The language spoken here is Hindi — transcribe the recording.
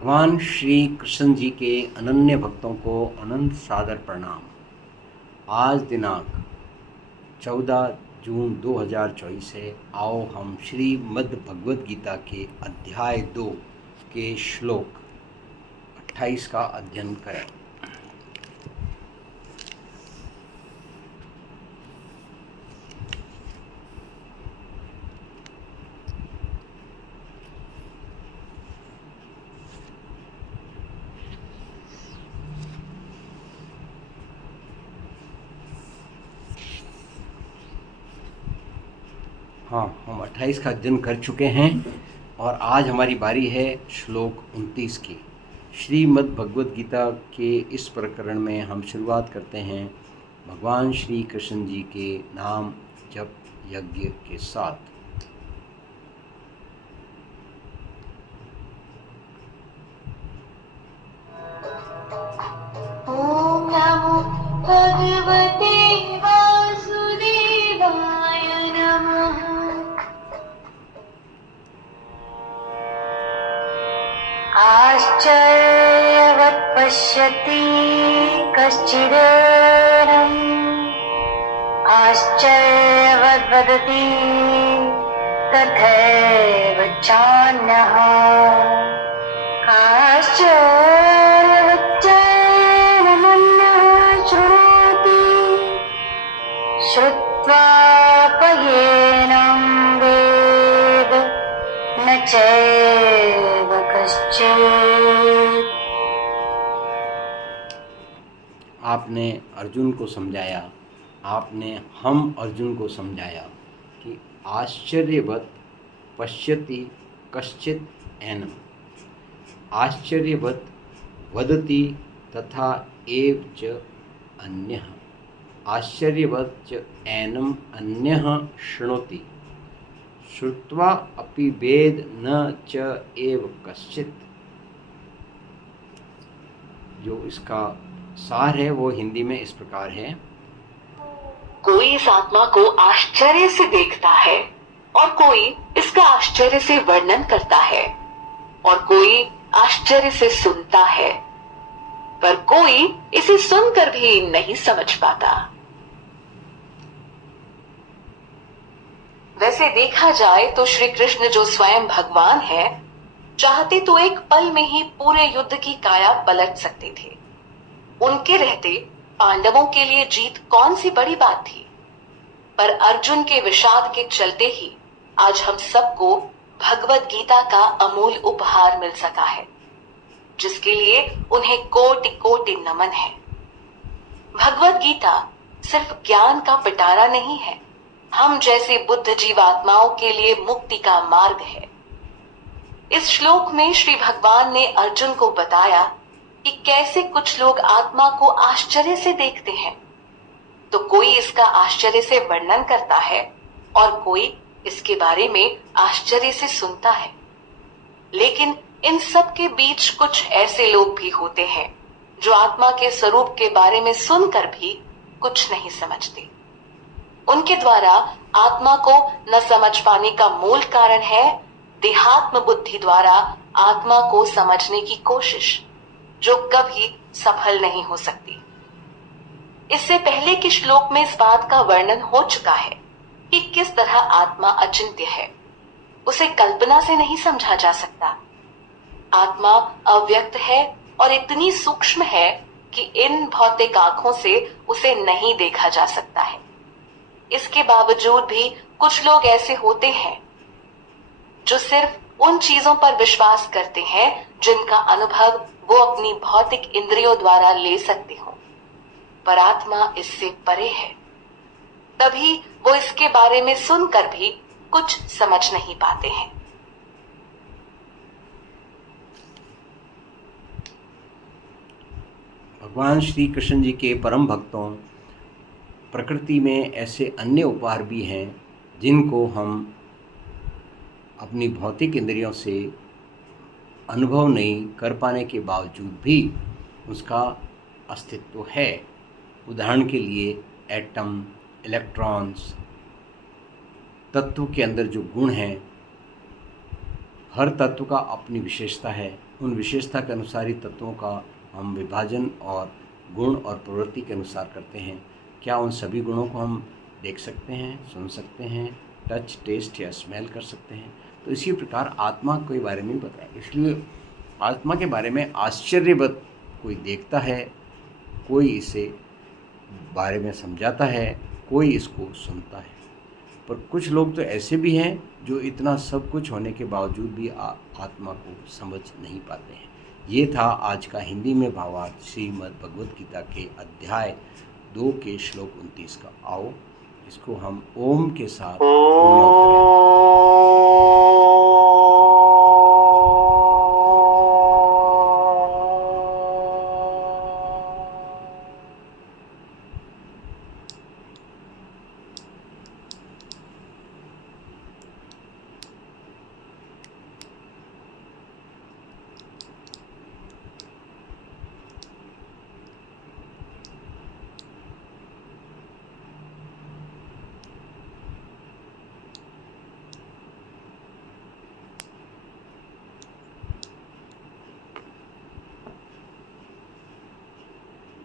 भगवान श्री कृष्ण जी के अनन्य भक्तों को अनंत सादर प्रणाम। आज दिनांक 14 जून 2024 है। आओ हम श्रीमद् भगवद गीता के अध्याय 2 के श्लोक 28 का अध्ययन करें। हाँ, हम 28 का अध्ययन कर चुके हैं और आज हमारी बारी है श्लोक 29 की। श्रीमद् भगवद गीता के इस प्रकरण में हम शुरुआत करते हैं भगवान श्री कृष्ण जी के नाम जप यज्ञ के साथ। ओम नमो भगवते वासुदेवाय नमः। आश्चर्यवत् पश्यति कश्चिदेनम्, आश्चर्यवद् वदति तथैव चान्यः। श्रुत्वापयेनं वेद न चैव कश्चित्। आपने अर्जुन को समझाया, हम अर्जुन को समझाया कि आश्चर्यवत् पश्यति कश्चित् एनम, आश्चर्यवत् वदति तथा एव च अन्यः, आश्चर्यवत् च एनम अन्यः शृणोति, श्रुत्वा अपि वेद न च एव कश्चित्। जो इसका सार है वो हिंदी में इस प्रकार है। कोई इस आत्मा को आश्चर्य से देखता है और कोई इसका आश्चर्य से वर्णन करता है और कोई आश्चर्य से सुनता है, पर कोई इसे सुनकर भी नहीं समझ पाता। वैसे देखा जाए तो श्री कृष्ण जो स्वयं भगवान है, चाहते तो एक पल में ही पूरे युद्ध की काया पलट सकते थे। उनके रहते पांडवों के लिए जीत कौन सी बड़ी बात थी, पर अर्जुन के विषाद के चलते ही आज हम सबको भगवद गीता का अमूल्य उपहार मिल सका है, जिसके लिए उन्हें कोटि कोटि नमन है। भगवद गीता सिर्फ ज्ञान का पिटारा नहीं है, हम जैसे बुद्ध जीवात्माओं के लिए मुक्ति का मार्ग है। इस श्लोक में श्री भगवान ने अर्जुन को बताया कि कैसे कुछ लोग आत्मा को आश्चर्य से देखते हैं, तो कोई इसका आश्चर्य से वर्णन करता है और कोई इसके बारे में आश्चर्य से सुनता है। लेकिन इन सब के बीच कुछ ऐसे लोग भी होते हैं जो आत्मा के स्वरूप के बारे में सुनकर भी कुछ नहीं समझते। उनके द्वारा आत्मा को न समझ पाने का मूल कारण है देहात्म बुद्धि द्वारा आत्मा को समझने की कोशिश, जो कभी सफल नहीं हो सकती। इससे पहले के श्लोक में इस बात का वर्णन हो चुका है कि किस तरह आत्मा अचिंत्य है, उसे कल्पना से नहीं समझा जा सकता। आत्मा अव्यक्त है और इतनी सूक्ष्म है कि इन भौतिक आंखों से उसे नहीं देखा जा सकता है। इसके बावजूद भी कुछ लोग ऐसे होते हैं जो सिर्फ उन चीजों पर विश्वास करते हैं जिनका अनुभव वो अपनी भौतिक इंद्रियों द्वारा ले सकते हो, पर आत्मा इससे परे है। तभी वो इसके बारे में सुनकर भी कुछ समझ नहीं पाते हैं। भगवान श्री कृष्ण जी के परम भक्तों, प्रकृति में ऐसे अन्य उपहार भी हैं जिनको हम अपनी भौतिक इंद्रियों से अनुभव नहीं कर पाने के बावजूद भी उसका अस्तित्व है। उदाहरण के लिए एटम, इलेक्ट्रॉन्स, तत्व के अंदर जो गुण हैं हर तत्व का अपनी विशेषता है। उन विशेषता के अनुसार ही तत्वों का हम विभाजन और गुण और प्रवृत्ति के अनुसार करते हैं। क्या उन सभी गुणों को हम देख सकते हैं, सुन सकते हैं, टच, टेस्ट या स्मेल कर सकते हैं? तो इसी प्रकार आत्मा के बारे में बताया। इसलिए आत्मा के बारे में आश्चर्यवत कोई देखता है, कोई इसे बारे में समझाता है, कोई इसको सुनता है। पर कुछ लोग तो ऐसे भी हैं जो इतना सब कुछ होने के बावजूद भी आत्मा को समझ नहीं पाते हैं। ये था आज का हिंदी में भावार्थ श्रीमद् भगवद गीता के अध्याय 2 के श्लोक 29 का। आओ इसको हम ओम के साथ पूर्ण करें।